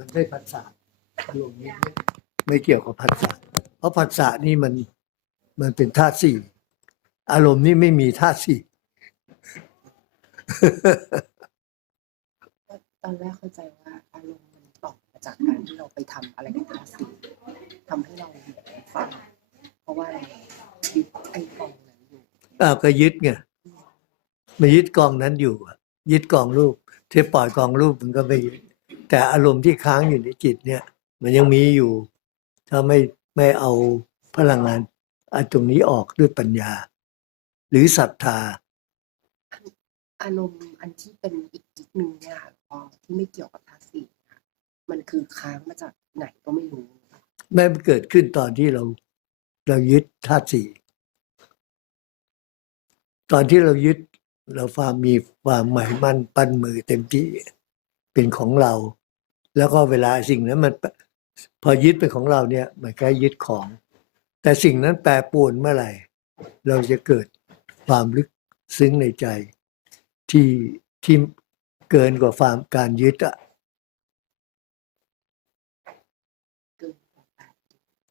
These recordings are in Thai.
มันไม่ผัสสะอารมณ์นี้ไม่ไม่เกี่ยวกับผัสสะเพราะผัสสะนี่มันมันเป็นธาตุสี่อารมณ์นี่ไม่มีธาตุสี่ตอนแรกเข้าใจว่าอารมณ์มันตอบมาจากการที่เราไปทำอะไรกับทาสีทำให้เราเหยียดฟังเพราะว่าเรายึดไอ้กองนั้นอยู่อ้าวก็ยึดไงมายึดกองนั้นอยู่อะยึดกองรูปที่ปล่อยกองรูปมันก็ไม่ยึด แต่อารมณ์ที่ค้างอยู่ในจิตเนี่ย มันยังมีอยู่ ถ้าไม่ไม่เอาพลังงานไอ้ตรงนี้ออกด้วยปัญญา หรือศรัทธา อารมณ์อันที่เป็นอีกจิตหนึ่งเนี่ยค่ะพอที่ไม่เกี่ยวกับทาสีค่ะมันคือค้างมาจากไหนก็ไม่รู้แม้มันเกิดขึ้นตอนที่เรา เรายึดธาตุสี่ตอนที่เรายึดเราความมีความหมายมั่นปั้นมือเต็มที่เป็นของเรา แล้วก็เวลาสิ่งนั้นมันพอยึดเป็นของเราเนี่ยมันแค่ยึดของ แต่สิ่งนั้นแปรปวนเมื่อไหร่ เราจะเกิดความลึกซึ้งในใจ ที่ที่เกินกว่าความการยึดอะ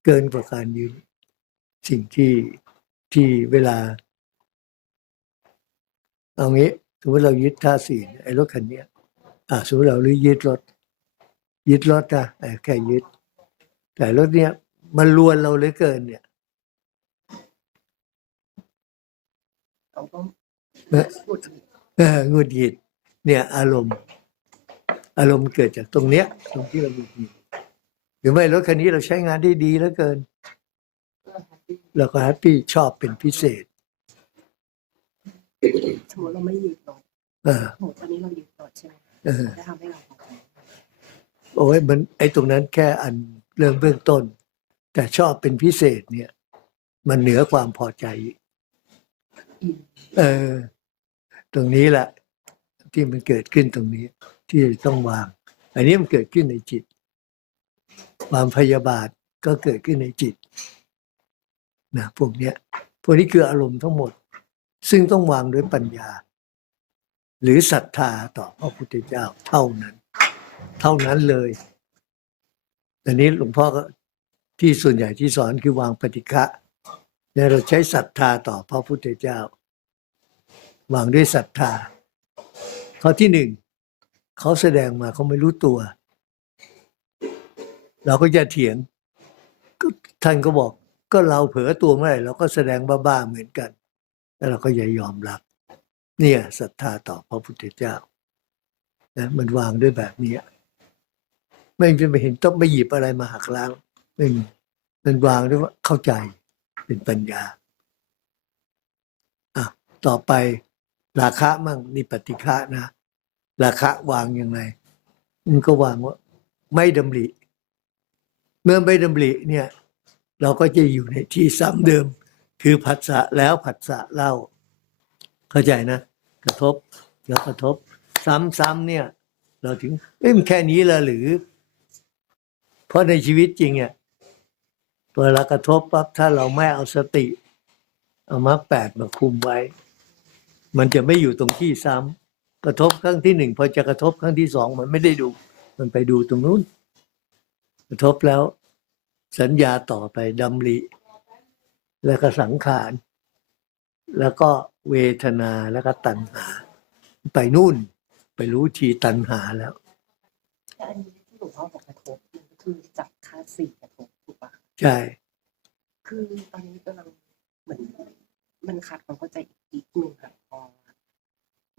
เกินกว่าการยึดสิ่งที่ที่เวลา เอางี้สมมติเรายึดท่าสี่ไอ้รถคันเนี้ยอ่าสมมติเราหรือยึดรถ ยึดรถนะไอ้แค่ยึด แต่รถเนี้ยมันลวนเราเหลือเกินเนี่ยเราก็เอ๊ะพูดถึงเออหงุดหงิดเนี่ยอารมณ์ อารมณ์เกิดจากตรงเนี้ย ตรงที่เราหงุดหงิดหรือไม่รถคันนี้เราใช้งานได้ดีเหลือเกินเพื่อแฮปปี้เราก็แฮปปี้ชอบเป็นพิเศษสมมติเราไม่ยึดรถเออสมมติตอนนี้เรายึดรถใช่ไหมเออจะทำให้เราพอใจ โอ้ยมันไอ้ตรงนั้นแค่อันเริ่มเบื้องต้น แต่ชอบเป็นพิเศษเนี่ย มันเหนือความพอใจ เออ ตรงนี้แหละ ที่มันเกิดขึ้นตรงนี้ ที่ต้องวาง อันนี้มันเกิดขึ้นในจิต ความพยาบาทก็เกิดขึ้นในจิตนะพวกเนี้ยพวกนี้คืออารมณ์ทั้งหมด ซึ่งต้องวางด้วยปัญญา หรือศรัทธาต่อพระพุทธเจ้าเท่านั้น เท่านั้นเลยอันนี้หลวงพ่อก็ที่ส่วนใหญ่ที่สอนคือวางปฏิฆะเนี่ยเราใช้ศรัทธาต่อพระพุทธเจ้า วางด้วยศรัทธา ข้อที่หนึ่งเขาแสดงมาเขาไม่รู้ตัว เราก็จะเถียงก็ท่านก็บอก ก็เราเผลอตัวเมื่อไหร่เราก็แสดงบ้าๆเหมือนกัน แล้วเราก็อย่ายอมรับ เนี่ยศรัทธาต่อพระพุทธเจ้านะมันวางด้วยแบบนี้ ไม่จะไปเห็นต้องไปหยิบอะไรมาหักล้างไม่มีมันวางด้วยว่าเข้าใจเป็นปัญญาอะต่อไปราคะมั่งนี่ปฏิฆะนะราคะวางยังไงมันก็วางว่า ไม่ดำริ เมื่อไม่ดำริเนี่ย เราก็จะอยู่ในที่ซ้ำเดิม คือผัสสะแล้วผัสสะเล่า เข้าใจนะ กระทบแล้วกระทบ ซ้ำๆเนี่ย เราถึงเอ้มแค่นี้ละหรือ เพราะในชีวิตจริงอะเวลากระทบปั๊บถ้าเราไม่เอาสติ เอามรรคแปดมาคุมไว้ มันจะไม่อยู่ตรงที่ซ้ำกระทบครั้งที่หนึ่งพอจะกระทบครั้งที่สองมันไม่ได้ดู มันไปดูตรงนู้น กระทบแล้ว สัญญาต่อไปดำริ แล้วก็สังขาร แล้วก็เวทนาแล้วก็ตัณหา ไปนู่น ไปรู้ทีตัณหาแล้วแต่อันนี้ที่หลวงพ่อบอกกระทบ คือจับค่าสี่กระทบถูกปะใช่ คือตอนนี้กำลังเหมือนมันขาดความเข้าใจอีกอีกหนึ่งค่ะพอ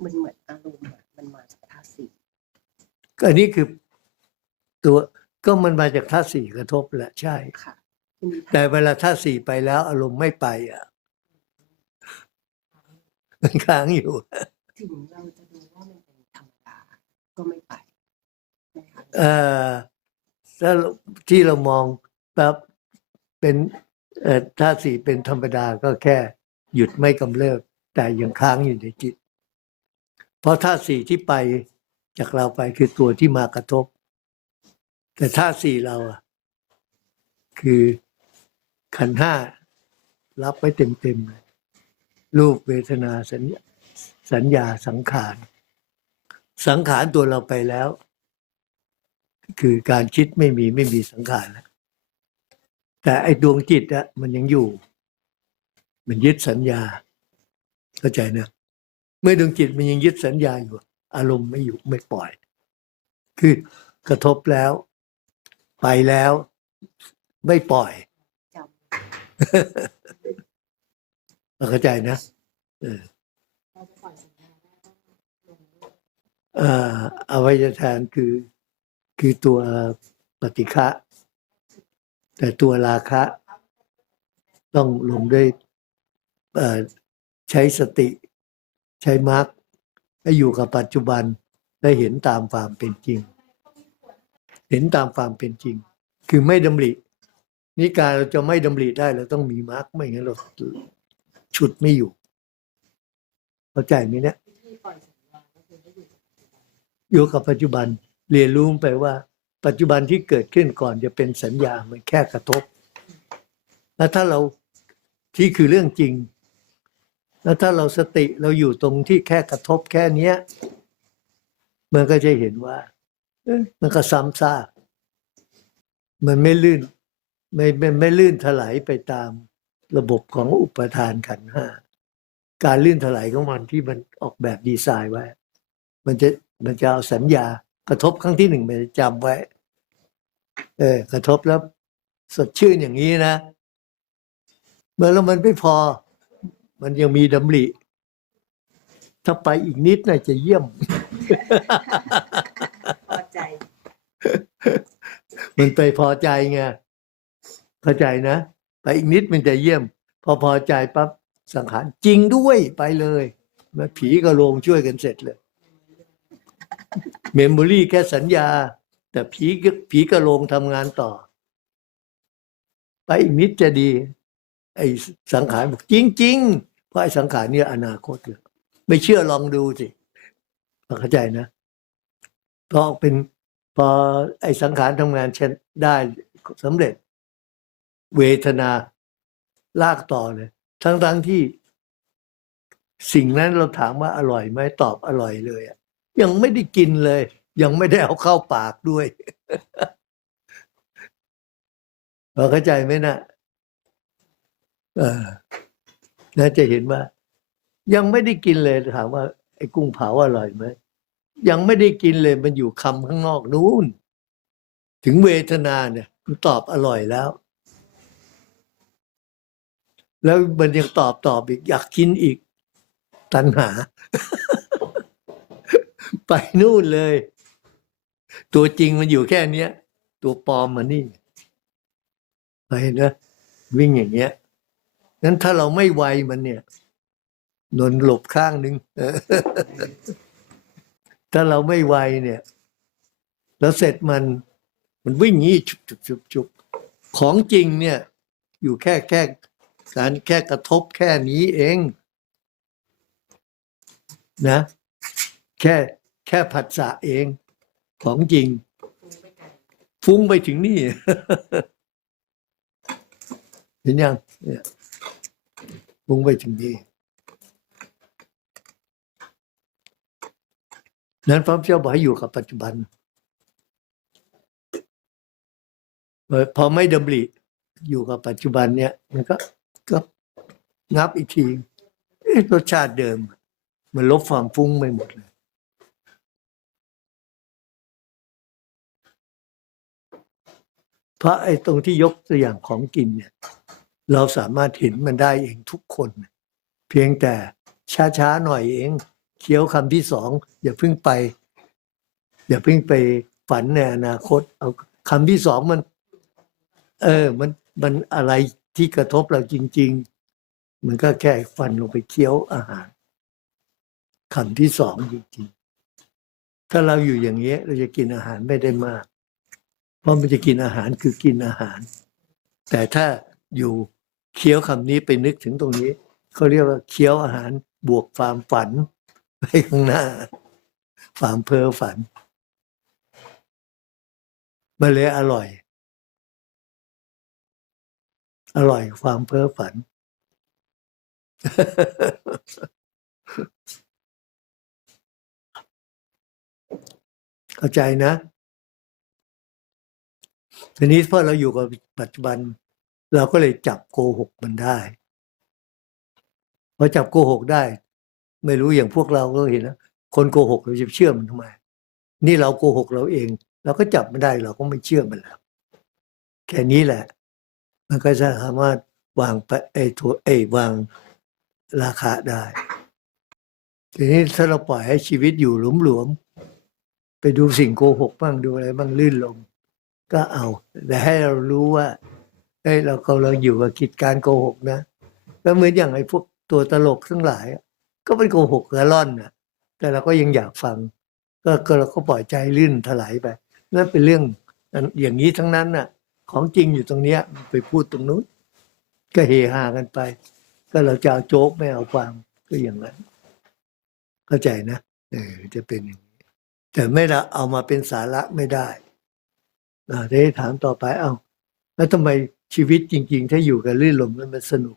มันเหมือนอารมณ์อะมันมาจากท่าสี่ก็อันนี้คือตัวก็มันมาจากท่าตุสี่กระทบแหละใช่ ค่ะทีนี้แต่เวลาท่าตุสี่ไปแล้ว อารมณ์ไม่ไปอะ มันค้างอยู่ ถึงเราจะดูว่ามันเป็นธรรมดาก็ไม่ไปนะคะ เอ่อ ถ้าที่เรามองแบบเป็นท่าตุสี่เป็นธรรมดาก็แค่หยุดไม่กำเริบแต่ยังค้างอยู่ในจิต เพราะท่าตุสี่ที่ไปจากเราไปคือตัวที่มากระทบ แต่ท่าตุสี่เราอะ คือขันห้ารับไว้เต็มๆเลยรูปเวทนาสัญญาสัญญาสังขาร สังขารตัวเราไปแล้ว คือการคิดไม่มีไม่มีสังขารแล้วแต่ไอ้ดวงจิตอะมันยังอยู่ มันยึดสัญญา เข้าใจนะ เมื่อดวงจิตมันยังยึดสัญญาอยู่ อารมณ์ไม่อยู่ไม่ปล่อย คือกระทบแล้ว ไปแล้ว ไม่ปล่อยจเราเข้าใจนะเออเราจะปล่อยสัญญาได้ต้องลงรูปอ่าอวัยทานคือ คือตัวปฏิฆะแต่ตัวราคะ ต้องลงด้วยใช้สติ ใช้มรรคให้อยู่กับปัจจุบันและเห็นตามความเป็นจริง เห็นตามความเป็นจริง คือไม่ดำรินิการเราจะไม่ดำริได้เราต้องมีมรรคไม่งั้นเราฉุดไม่อยู่เข้าใจไหมเนี่ยวิธีปล่อยอยู่กับปัจจุบัน เรียนรู้ไปว่า ปัจจุบันที่เกิดขึ้นก่อนจะเป็นสัญญามันแค่กระทบ แล้วถ้าเราที่คือเรื่องจริง แล้วถ้าเราสติเราอยู่ตรงที่แค่กระทบแค่เนี้ยมันก็จะเห็นว่ามันก็ซ้ำซากมันไม่ลื่น ไม่ไม่ไม่ลื่นถลายไปตามระบบของอุปทานขันห้าการลื่นถลายของมันที่มันออกแบบดีไซน์ไว้ มันจะมันจะเอาสัญญา กระทบครั้งที่หนึ่งมันจะจำไว้ เออ กระทบแล้ว สดชื่นอย่างนี้นะ เมื่อแล้วมันไม่พอ มันยังมีดำริ ถ้าไปอีกนิดน่าจะเยี่ยมพอใจ มันไปพอใจไงเข้าใจนะ ไปอีกนิดมันจะเยี่ยม พอพอใจปั๊บสังขารจริงด้วยไปเลยมาผีกับโลงช่วยกันเสร็จเลย เมมโมรี่แค่สัญญา แต่ผีผีกับโลงทำงานต่อ ไปอีกนิดจะดี ไอ้สังขารบอกจริง ๆ เพราะไอ้สังขารเนี่ยอนาคตเลยไม่เชื่อลองดูสิเข้าใจนะพอเป็นพอไอ้สังขารทำงานเช่นได้สำเร็จ เวทนาลากต่อเลย ทั้งทั้งที่ สิ่งนั้นเราถามว่าอร่อยไหมตอบอร่อยเลยอะ ยังไม่ได้กินเลย ยังไม่ได้เอาเข้าปากด้วยเข้าใจไหมนะเออน่าจะเห็นว่า ยังไม่ได้กินเลยถามว่าไอ้กุ้งเผาอร่อยไหมยังไม่ได้กินเลยมันอยู่คำข้างนอกนู้น ถึงเวทนาเนี่ยมันตอบอร่อยแล้ว แล้วมันยังตอบตอบอีก อยากกินอีก ตัณหา ไปนู่นเลย ตัวจริงมันอยู่แค่เนี้ย ตัวปลอมมันนี่ ไปนะวิ่งอย่างเงี้ยนั้นถ้าเราไม่ไวมันเนี่ยนนหลบข้างหนึ่งถ้าเราไม่ไวเนี่ย แล้วเสร็จมันมันวิ่งงี้ชุบชุบชุบชุบของจริงเนี่ย อยู่แค่แค่การแค่กระทบแค่นี้เอง นะ แค่ แค่ผัสสะเองของจริงฟุ้งไปไกลฟุ้งไปถึงนี่ เห็นยังเนี่ยฟุ้งไปถึงนี่นั้นพระเจ้าบอกให้อยู่กับปัจจุบันพอไม่ดำริอยู่กับปัจจุบันเนี่ยมันก็ก็งับอีกทีรสชาติเดิม มันลบความฟุ้งไปหมดเลย เพราะไอ้ตรงที่ยกตัวอย่างของกินเนี่ยเราสามารถเห็นมันได้เองทุกคน เพียงแต่ช้าๆหน่อยเองเคี้ยวคำที่สองอย่าเพิ่งไป อย่าเพิ่งไปฝันในอนาคต เอาคำที่สองมัน เออมันมันอะไรที่กระทบเราจริง ๆ มันก็แค่ฟันลงไปเคี้ยวอาหารคำที่สองจริงๆถ้าเราอยู่อย่างเงี้ย เราจะกินอาหารไม่ได้มาก เพราะมันจะกินอาหารคือกินอาหาร แต่ถ้าอยู่เคี้ยวคำนี้ไปนึกถึงตรงนี้เขาเรียกว่าเคี้ยวอาหารบวกความฝันไปข้างหน้า ความเพ้อฝันมันเลยอร่อย อร่อยความเพ้อฝัน เข้าใจนะ ทีนี้พอเราอยู่กับปัจจุบัน เราก็เลยจับโกหกมันได้พอจับโกหกได้ ไม่รู้อย่างพวกเราก็เห็นนะคนโกหกเราจะเชื่อมันทำไม นี่เราโกหกเราเอง เราก็จับไม่ได้เราก็ไม่เชื่อมันแล้วแค่นี้แหละ มันก็จะสามารถวางไปไอ้ตัวไอ้วางราคาได้ทีนี้ถ้าเราปล่อยให้ชีวิตอยู่หลวมๆไปดูสิ่งโกหกบ้างดูอะไรบ้างลื่นลม ก็เอา แต่ให้เรารู้ว่าเอ้ยเรากำลังอยู่กับกิจการโกหกนะแล้วเหมือนอย่างไอ้พวกตัวตลกทั้งหลาย ก็เป็นโกหกกระล่อนนะแต่เราก็ยังอยากฟัง ก็ก็เราก็ปล่อยใจลื่นถลายไปนั่นเป็นเรื่องอันอย่างนี้ทั้งนั้นน่ะ ของจริงอยู่ตรงเนี้ยไปพูดตรงนู้นก็เฮฮากันไป ก็เราจะเอาโจ๊กไม่เอาความก็อย่างนั้น เข้าใจนะเออจะเป็นอย่างนี้แต่ไม่ละเอามาเป็นสาระไม่ได้ อ่าได้ถามต่อไป เอา้าแล้วทำไมชีวิตจริง ๆ ถ้าอยู่กับลื่นลมแล้วมันสนุก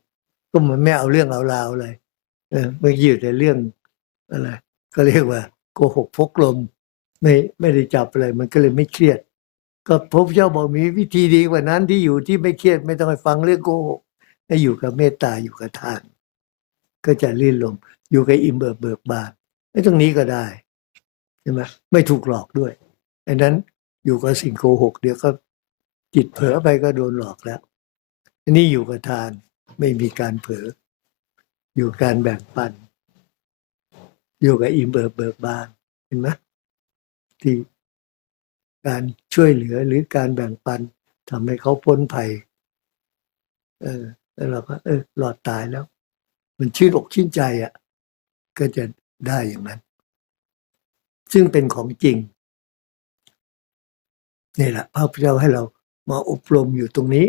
ก็มันไม่เอาเรื่องเอาราวอะไรเออมันอยู่แต่เรื่องอะไรก็เรียกว่าโกหกพกลม ไม่ไม่ได้จับอะไรมันก็เลยไม่เครียด ก็พระพุทธเจ้าบอกมีวิธีดีกว่านั้นที่อยู่ที่ไม่เครียดไม่ต้องไปฟังเรื่องโกหกให้อยู่กับเมตตาอยู่กับทาน ก็จะลื่นลม อยู่กับอิ่มเบิกเบิกบานไม่ตรงนี้ก็ได้ใช่ไหมไม่ถูกหลอกด้วยอันนั้น อยู่กับสิ่งโกหกเดี๋ยวก็จิตเผลอไปก็โดนหลอกแล้วอันนี้อยู่กับทานไม่มีการเผลออยู่การแบ่งปัน อยู่กับอิ่มเบิกเบิกบานเห็นไหมที่การช่วยเหลือหรือการแบ่งปันทำให้เขาพ้นภัย เออ แล้วเราก็เออหลอดตายแล้ว มันชื่นอกชื่นใจอะ ก็จะได้อย่างนั้น ซึ่งเป็นของจริง นี่แหละพระพุทธเจ้าให้เรามาอบรมอยู่ตรงนี้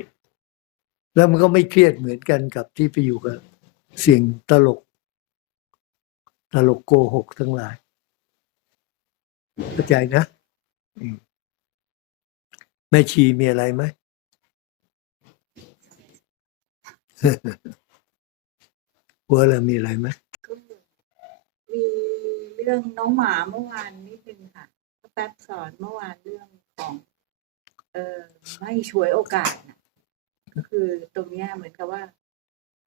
แล้วมันก็ไม่เครียดเหมือนกันกับที่ไปอยู่กับเสียงตลก ตลกโกหกทั้งหลายเข้าใจนะมแม่ชีมีอะไรไหมหัวเรามีอะไรไหมมีเรื่องน้องหมาเมื่อวานนิดนึงค่ะแป๊บสอนเมื่อวานเรื่องของ เออไม่ช่วยโอกาสนะก็คือตรงเนี้ยเหมือนกับว่า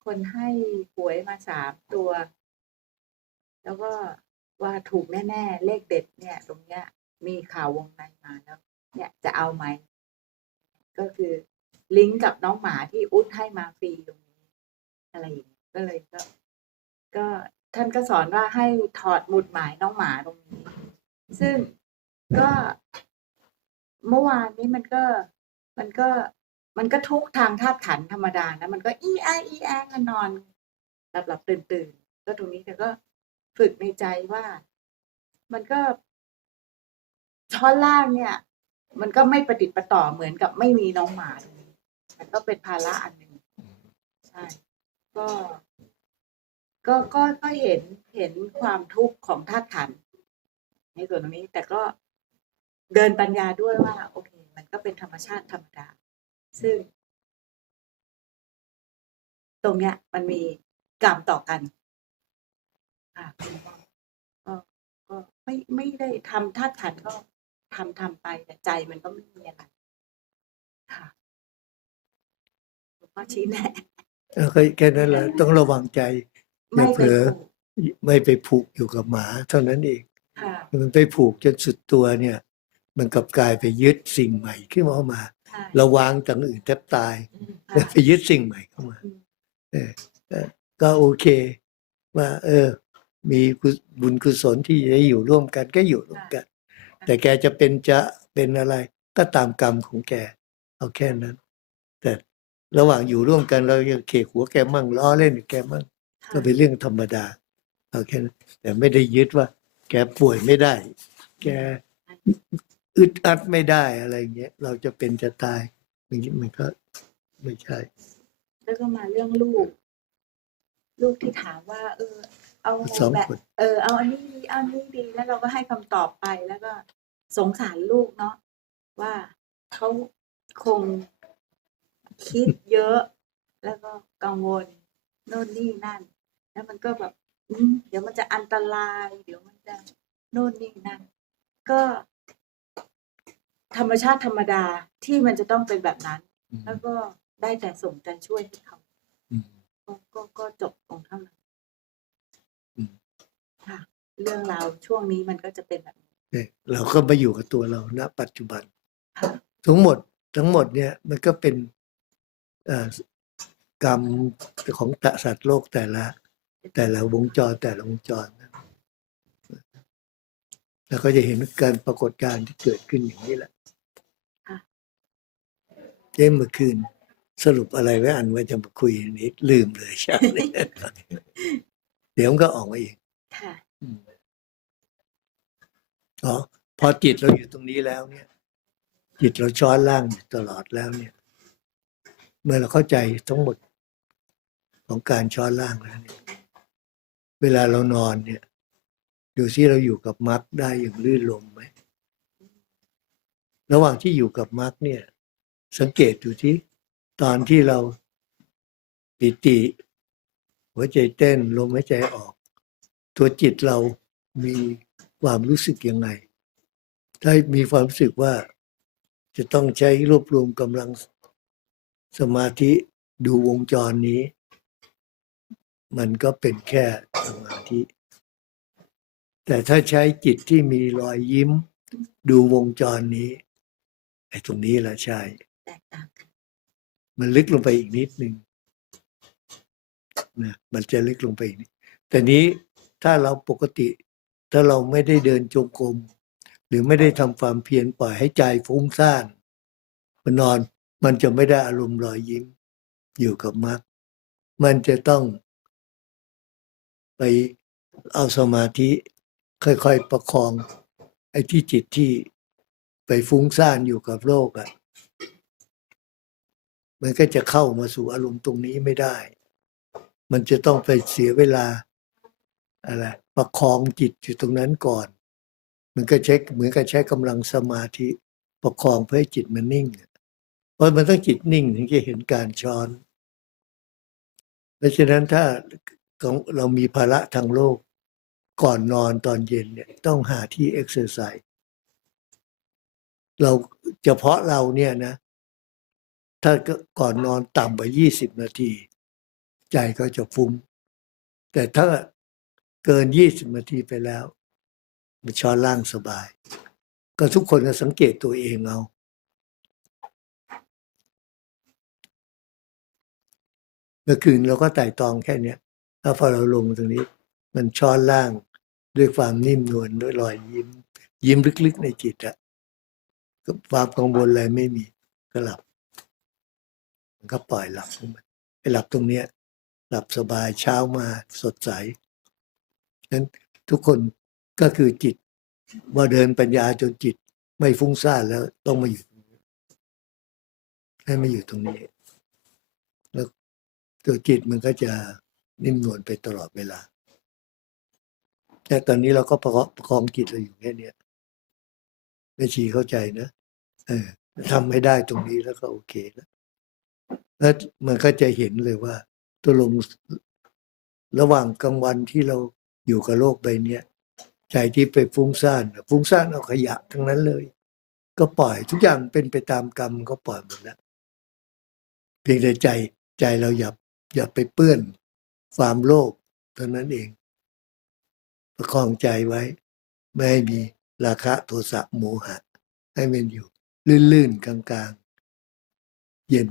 คนให้หวยมาสามตัว แล้วก็ว่าถูกแน่ๆเลขเด็ดเนี่ย ตรงเนี้ย มีข่าววงในมาแล้ว เนี่ยจะเอาไหมก็คือลิงก์กับน้องหมาที่อุ๊ดให้มาฟรีตรงนี้ อะไรอย่างเงี้ยก็เลยก็ ก็ท่านก็สอนว่าให้ถอดหมุดหมายน้องหมาตรงนี้ ซึ่งก็ เมื่อวานนี้มันก็มันก็มันก็ทุกข์ทางธาตุขันธรรมดานะ มันก็อีแออีแอกันอนหลับหลับตื่นตื่นก็ตรงนี้แต่ก็ฝึกในใจว่า มันก็ช้อนล่างเนี่ย มันก็ไม่ประดิษฐ์ประต่อเหมือนกับไม่มีน้องหมาตรงนี้มันก็เป็นภาระอันหนึ่งใช่ก็ก็ก็ก็เห็นเห็นความทุกข์ของธาตุขันในส่วนตรงนี้ แต่ก็ เดินปัญญาด้วยว่า โอเค มันก็เป็นธรรมชาติธรรมดา ซึ่ง ตรงเนี้ย มันมีกรรมต่อกันค่ะก็ก็ไม่ไม่ได้ทำธาตุขันธ์ก็ทำทำไปแต่ใจมันก็ไม่มีอะไรค่ะหลวงพ่อชี้แนะเออก็แค่นั้นแหละต้องระวังใจอย่าไม่เผไปลอถูกไม่ไปผูกอยู่กับหมา เท่านั้นเองค่ะมันไปผูกจนสุดตัวเนี่ย มันกลับกลายไปยึดสิ่งใหม่ขึ้นมามาใช่เราวางต่างอื่นแทบตายอืมแล้วค่ะไปยึดสิ่งใหม่เข้ามาอืมเออเออก็โอเค ว่า เออ มีกุบุญกุศลที่จะได้อยู่ร่วมกันก็อยู่ร่วมกัน แต่แกจะเป็นจะเป็นอะไร ก็ตามกรรมของแก เอาแค่นั้น แต่ระหว่างอยู่ร่วมกันเราจะเขกหัวแกมั่งล้อเล่นกับแกมั่งก็เป็นเรื่องธรรมดาเอาแค่นั้นแต่ไม่ได้ยึดว่า แกป่วยไม่ได้ แก อึดอัดไม่ได้อะไรเงี้ยเราจะเป็นจะตายอย่างนี้มันก็ไม่ใช่ แล้วก็มาเรื่องลูก ลูกที่ถามว่า เออ เอาสองแบบคน เออ เอาอันนี้ดีเอาอันนี้ดีแล้วเราก็ให้คำตอบไปแล้วก็สงสารลูกเนาะว่าเขาคงคิดเยอะ แล้วก็กังวลโน่นนี่นั่น แล้วมันก็แบบอืมเดี๋ยวมันจะอันตราย เดี๋ยวมันจะโน่นนี่นั่น ก็ ธรรมชาติธรรมดาที่มันจะต้องเป็นแบบนั้นอืมแล้วก็ได้แต่ส่งใจช่วยให้เขาอืมก็ก็ก็จบตรงเท่านั้นอืมค่ะ เรื่องราวช่วงนี้มันก็จะเป็นแบบนี้เนี่ยเราก็มาอยู่กับตัวเราณ ปัจจุบันค่ะทั้งหมดทั้งหมดเนี่ยมันก็เป็นเอ่อกรรมของตสัตว์โลกแต่ละ แต่ละวงจรแต่ละวงจรนะแล้วก็จะเห็นการปรากฏการณ์ที่เกิดขึ้นอย่างนี้แหละค่ะ เอ้เมื่อคืน สรุปอะไรไว้อันว่าจะมาคุยอันนี้ลืมเลยใช่ไหมเดี๋ยวมันก็ออกมาเองค่ะอืมอ๋อพอจิตเราอยู่ตรงนี้แล้วเนี่ย จิตเราช้อนล่างอยู่ตลอดแล้วเนี่ย เมื่อเราเข้าใจทั้งหมดของการช้อนล่างแล้วเนี่ยเวลาเรานอนเนี่ย ดูซิเราอยู่กับมรรคได้อย่างลื่นลมไหม ระหว่างที่อยู่กับมรรคเนี่ย สังเกตดูที่ตอนที่เราปิติ หัวใจเต้นลมหายใจออก ตัวจิตเรามีความรู้สึกยังไง ถ้ามีความรู้สึกว่าจะต้องใช้รวบรวมกำลังสมาธิดูวงจรนี้ มันก็เป็นแค่สมาธิ แต่ถ้าใช้จิตที่มีรอยยิ้ม ดูวงจรนี้ไอ้ตรงนี้แหละใช่ มันลึกลงไปอีกนิดนึงนะมันจะลึกลงไปอีกนิดแต่นี้ถ้าเราปกติ ถ้าเราไม่ได้เดินจงกรมหรือไม่ได้ทำความเพียรปล่อยให้ใจฟุ้งซ่านมันนอนมันจะไม่ได้อารมณ์รอยยิ้ม อยู่กับมรรคมันจะต้อง ไปเอาสมาธิค่อยๆประคอง ไอ้ที่จิตที่ไปฟุ้งซ่านอยู่กับโลกอะ่ะ มันก็จะเข้ามาสู่อารมณ์ตรงนี้ไม่ได้ มันจะต้องไปเสียเวลาอะไรประคองจิตอยู่ตรงนั้นก่อน มันก็ใช้เหมือนกับใช้กำลังสมาธิประคองเพื่อให้จิตมันนิ่ง เพราะมันต้องจิตนิ่งถึงจะเห็นการช้อน เพราะฉะนั้นถ้าเรามีภาระทางโลกก่อนนอนตอนเย็นเนี่ยต้องหาที่เอ็กซ์ไซส์เราเฉพาะเราเนี่ยนะ ถ้าก่อนนอนต่ำกว่ายี่สิบนาที ใจก็จะฟุ้ง แต่ถ้าเกินยี่สิบนาทีไปแล้ว มันช้อนล่างสบาย ก็ทุกคนก็สังเกตตัวเองเอาเมื่อคืนเราก็ไต่ตองแค่เนี้ยแล้วพอเราลงตรงนี้ มันช้อนล่างด้วยความนิ่มนวลด้วยรอยยิ้ม ยิ้มลึกๆในจิตอะก็ความกังวลอะไรไม่มีก็หลับ มันก็ปล่อยหลับของมันไอ้หลับตรงเนี้ยหลับสบายเช้ามาสดใสนั้นทุกคนก็คือจิตว่าเดินปัญญาจนจิตไม่ฟุ้งซ่านแล้วต้องมาอยู่ให้มาอยู่ตรงนี้ แล้วตัวจิตมันก็จะนิ่มนวลไปตลอดเวลาแต่ตอนนี้เราก็ประคองประคองจิตเราอยู่แค่นี้ยแม่ชีเข้าใจนะเออทำไม่ได้ตรงนี้แล้วก็โอเคแล้ว แล้วมันก็จะเห็นเลยว่าตัวลงระหว่างกลางวันที่เราอยู่กับโลกใบเนี้ยใจที่ไปฟุ้งซ่านฟุ้งซ่านเอาขยะทั้งนั้นเลย ก็ปล่อยทุกอย่างเป็นไปตามกรรมก็ปล่อยหมดแล้วเพียงแต่ใจใจเราอย่าอย่าไปเปื้อนความโลภเท่านั้นเอง ประคองใจไว้ ไม่ให้มีราคะโทสะโมหะ ให้มันอยู่ ลื่นๆ กลางๆ เย็น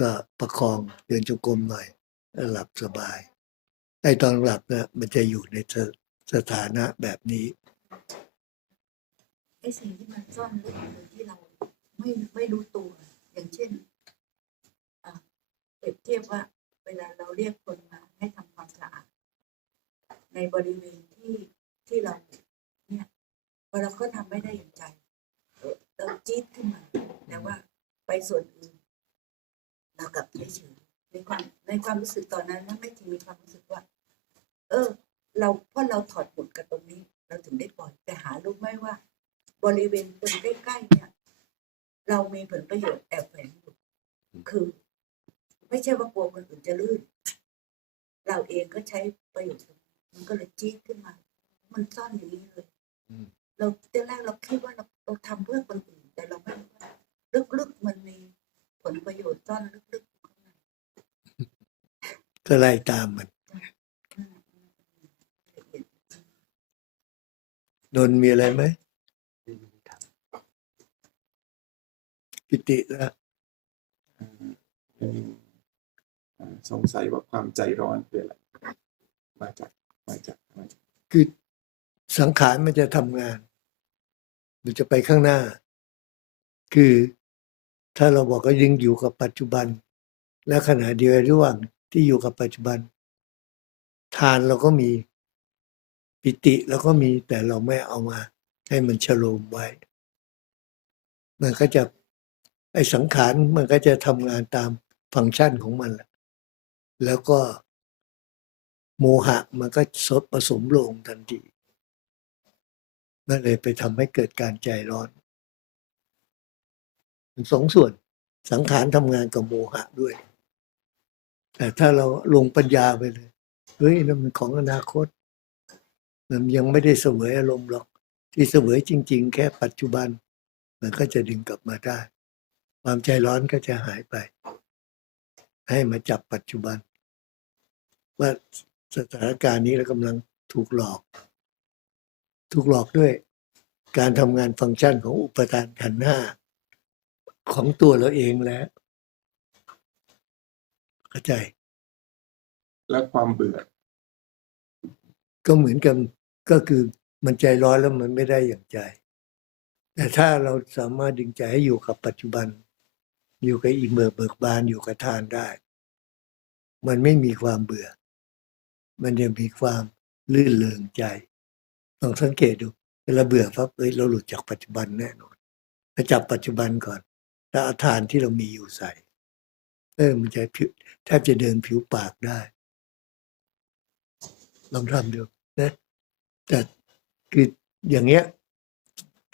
ก็ประคองเดินจงกรมหน่อยแล้วหลับสบาย ไอ้ตอนหลับเนะมันจะอยู่ในสถานะแบบนี้ไอ้สิ่งที่มันซ่อนลึกอยู่ที่เราไม่ไม่รู้ตัว อย่างเช่นเปรียบเทียบว่า เวลาเราเรียกคนมาให้ทำความสะอาดในบริเวณที่ที่เราเนี่ยพอเราก็ทำไม่ได้อย่างใจเราจี๊ดขึ้นมาแต่ว่าไปส่วนอื่น เรากลับเฉยๆในความในความรู้สึกตอนนั้นนะไม่ถึงมีความรู้สึกว่า เออ เราเพราะเราถอดบทกับตรงนี้ เราถึงได้ปล่อยแต่หารู้ไหมว่า บริเวณตรงใกล้ๆเนี่ย เรามีผลประโยชน์แอบแฝงอยู่คือ ไม่ใช่ว่ากลัวคนอื่นจะลื่น เราเองก็ใช้ประโยชน์ตรงนี้มันก็เลยจี๊ดขึ้นมา มันซ่อนอยู่นี่เลยอืมเราตอนแรกเราคิดว่าเราเราทำเพื่อคนอื่นแต่แต่เราไม่รู้ว่าลึกๆมันมี ผลประโยชน์ซ่อนลึกๆข้างในก็ไล่ตามมันอืมอืมอืมละเอียดนนท์มีอะไรไหมปิติแล้วอืมอ่าสงสัยว่าความใจร้อนคืออะไรมาจากมาจากมาจากคือสังขารมันจะทำงาน มันจะไปข้างหน้า คือ ถ้าเราบอกก็ยังอยู่กับปัจจุบัน และขณะเดียวกันระหว่างที่อยู่กับปัจจุบัน ทานเราก็มีปิติเราก็มีแต่เราไม่เอามาให้มันชโลมไว้ มันก็จะไอสังขารมันก็จะทำงานตามฟังก์ชันของมันแหละแล้วก็โมหะมันก็ซดผสมลงทันทีนั่นเลยไปทำให้เกิดการใจร้อน มันสองส่วน สังขารทำงานกับโมหะด้วย แต่ถ้าเราลงปัญญาไปเลยเฮ้ยนั่นมันของอนาคตมันยังไม่ได้เสวยอารมณ์หรอก ที่เสวยจริง ๆ แค่ปัจจุบัน มันก็จะดึงกลับมาได้ ความใจร้อนก็จะหายไป ให้มาจับปัจจุบัน ว่าสถานการณ์นี้เรากำลังถูกหลอก ถูกหลอกด้วย การทำงานฟังก์ชันของอุปทานขันห้า ของตัวเราเองแล้วเข้าใจ และความเบื่อ ก็เหมือนกันก็คือมันใจร้อนแล้วมันไม่ได้อย่างใจ แต่ถ้าเราสามารถดึงใจให้อยู่กับปัจจุบัน อยู่กับอิมเมอร์เบิกบานอยู่กับทานได้ มันไม่มีความเบื่อ มันยังมีความลื่นเริงใจลองสังเกตดูเวลาเบื่อปั๊บเอ้ยเราหลุดจากปัจจุบันแน่นอนถ้าจับปัจจุบันก่อน แล้วเอาทานที่เรามีอยู่ใส่เออมันจะผิวแทบจะเดินผิวปากได้ ลองทำดูนะ แต่คืออย่างเงี้ย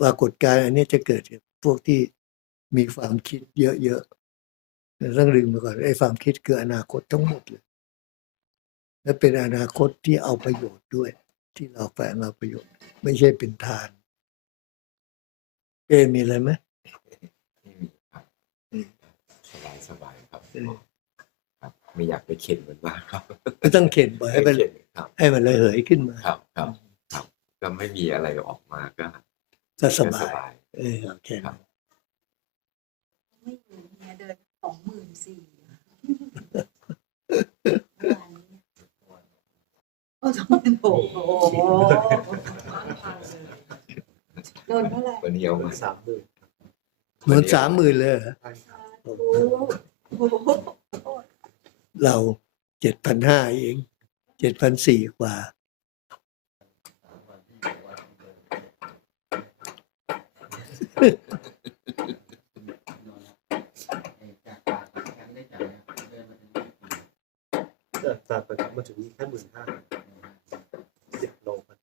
ปรากฏการณ์อันนี้จะเกิดกับพวกที่มีความคิดเยอะๆต้องลืมไปก่อนไอ้ความคิดคืออนาคตทั้งหมดเลย และเป็นอนาคตที่เอาประโยชน์ด้วย ที่เราแฝงเอาประโยชน์ ไม่ใช่เป็นทานเอมีอะไรไหมมีครับ อืม สบายสบายครับเออครับ ไม่อยากไปเข็นเหมือนบ้านครับไม่ต้องเข็นปล่อยให้มันเข็นครับให้มันระเหยขึ้นมา ครับครับ ครับ ก็ไม่มีอะไรออกมาก็ก็สก็บาย เออโอเคครับไม่อยู่เฮียเดินสองหมื่นสี่เมื่อวานนี้โอ้สองหมื่นหกโอ้โหโดนเท่าไหร่วันนี้เอามาสามหมื่นเหมือนสามหมื่นเลย เราเจ็ดพันห้าเองเจ็ดพันสี่กว่า จากจากไปมาถึงนี้แค่หมื่นห้าสิบโลมัน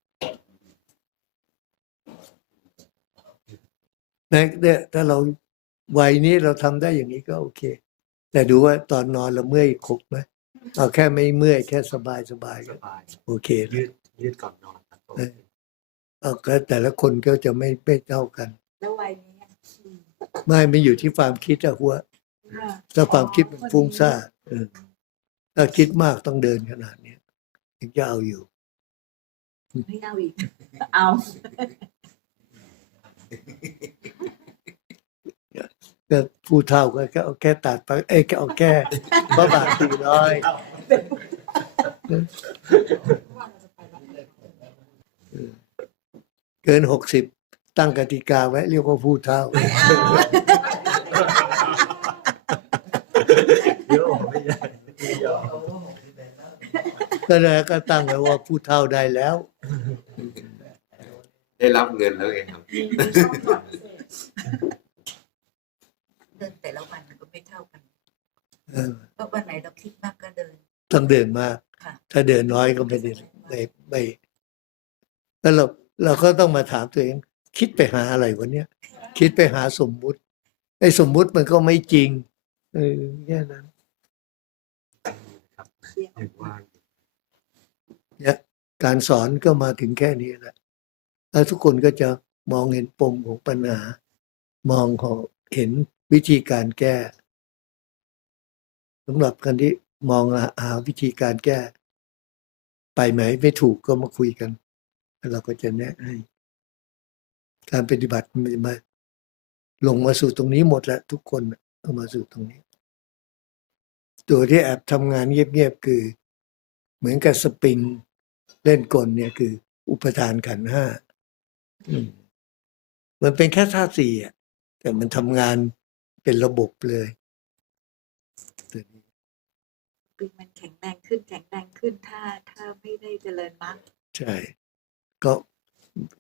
ะเนี่ยถ้าเรา วัยนี้เราทำได้อย่างนี้ก็โอเค แต่ดูว่าตอนนอนเราเมื่อยครบไหมเอาแค่ไม่เมื่อยแค่สบายสบายสก็บายโอเคยืแล้วดยืดก่อนนอนครับเออเอาก็แต่ละคนก็จะไม่ไม่เท่ากัน แล้ววัยนี้อะอืมไม่ไม่อยู่ที่ความคิดอะหัวอะถ้าความคิดมันฟุ้งซ่านเออถ้าคิดมากต้องเดินขนาดเนี้ยถึงจะเอาอยู่ ไม่เอาอีก เอา ก็ผู้เท่าก็เอาแค่ตัดไปเอ้ยก็เอาแค่พระบาทสี่ร้อยเกินหกสิบตั้งกติกาไว้เรียกว่าผู้เท่าเยอะไม่ใหญ่ไม่ยอมก็เลยก็ตั้งไว้ว่าผู้เท่าได้แล้ว ได้รับเงินแล้วไงครับ ดินแต่ละวันมันก็ไม่เท่ากันเออเพราะวันไหนเราคิดมากก็เดิน ต้องเดินมาก ค่ะ ถ้าเดินน้อยก็ไม่ได้ไม่ไม่แล้วเราเราก็ต้องมาถามตัวเอง คิดไปหาอะไรวะเนี้ย คิดไปหาสมมุติไอ้สมมุติมันก็ไม่จริง เออแค่นั้นครับเที่ยวเห็นว่าเนี่ยการสอนก็มาถึงแค่นี้แหละ แล้วทุกคนก็จะมองเห็นปมของปัญหา มองของเห็น วิธีการแก้สำหรับคนที่มองหาวิธีการแก้ ไปไหมไม่ถูกก็มาคุยกันแล้วเราก็จะแนะให้ การปฏิบัติมันจะมาลงมาสู่ตรงนี้หมดแล้วทุกคนน่ะก็มาสู่ตรงนี้ ตัวที่แอบทำงานเงียบๆคือ เหมือนกับสปริงเล่นกลเนี่ยคือ อุปทานขันห้ามมันเป็นแค่ธาสี่อะแต่มันทำงาน เป็นระบบเลยตัวนี้ปีมันแข็งแรงขึ้นแข็งแรงขึ้นถ้าถ้าไม่ได้เจริญมรรคใช่ ก็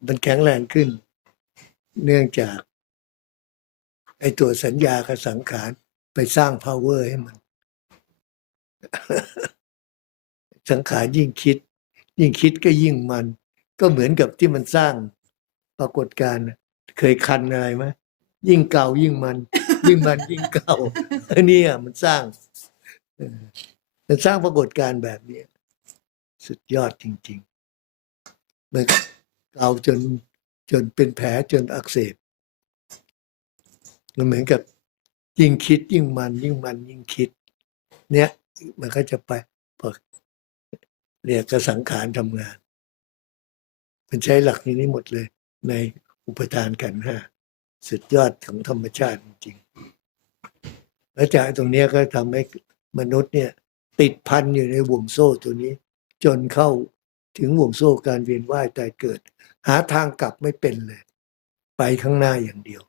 มันแข็งแรงขึ้น เนื่องจากไอตัวสัญญากับสังขารไปสร้าง power ให้มัน สังขารยิ่งคิด ยิ่งคิดก็ยิ่งมัน ก็เหมือนกับที่มันสร้างปรากฏการณ์น่ะเคยคันอะไรไหมยิ่งเก่ายิ่งมัน ยิ่งมันยิ่งเก่าอันเนี้ยมันสร้างมันสร้างปรากฏการณ์แบบนี้ สุดยอดจริงๆมันเก่าจนจนเป็นแผลจนอักเสบมันเหมือนกับยิ่งคิดยิ่งมัน ยิ่งมันยิ่งคิด เนี้ยมันก็จะไปเรียกกสังขารทำงาน มันใช้หลักนี้หมดเลย ในอุปทานกันธ์ห้า สุดยอดของธรรมชาติจริง แล้วจากตรงนี้ก็ทำให้มนุษย์เนี่ยติดพันอยู่ในวงโซ่ตัวนี้ จนเข้าถึงวงโซ่การเวียนว่ายตายเกิด หาทางกลับไม่เป็นเลย ไปข้างหน้าอย่างเดียว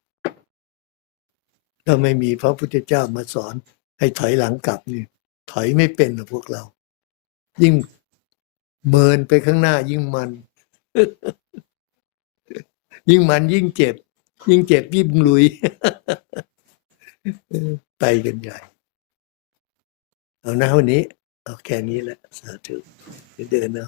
ถ้าไม่มีพระพุทธเจ้ามาสอนให้ถอยหลังกลับนี่ถอยไม่เป็นหรอกพวกเรา ยิ่งเมินไปข้างหน้ายิ่งมัน ยิ่งมันยิ่งเจ็บ ยิ่งเจ็บยิ่งลุยไปกันใหญ่ เอานะวันนี้ เอาแค่นี้แหละสาธุเดินเนา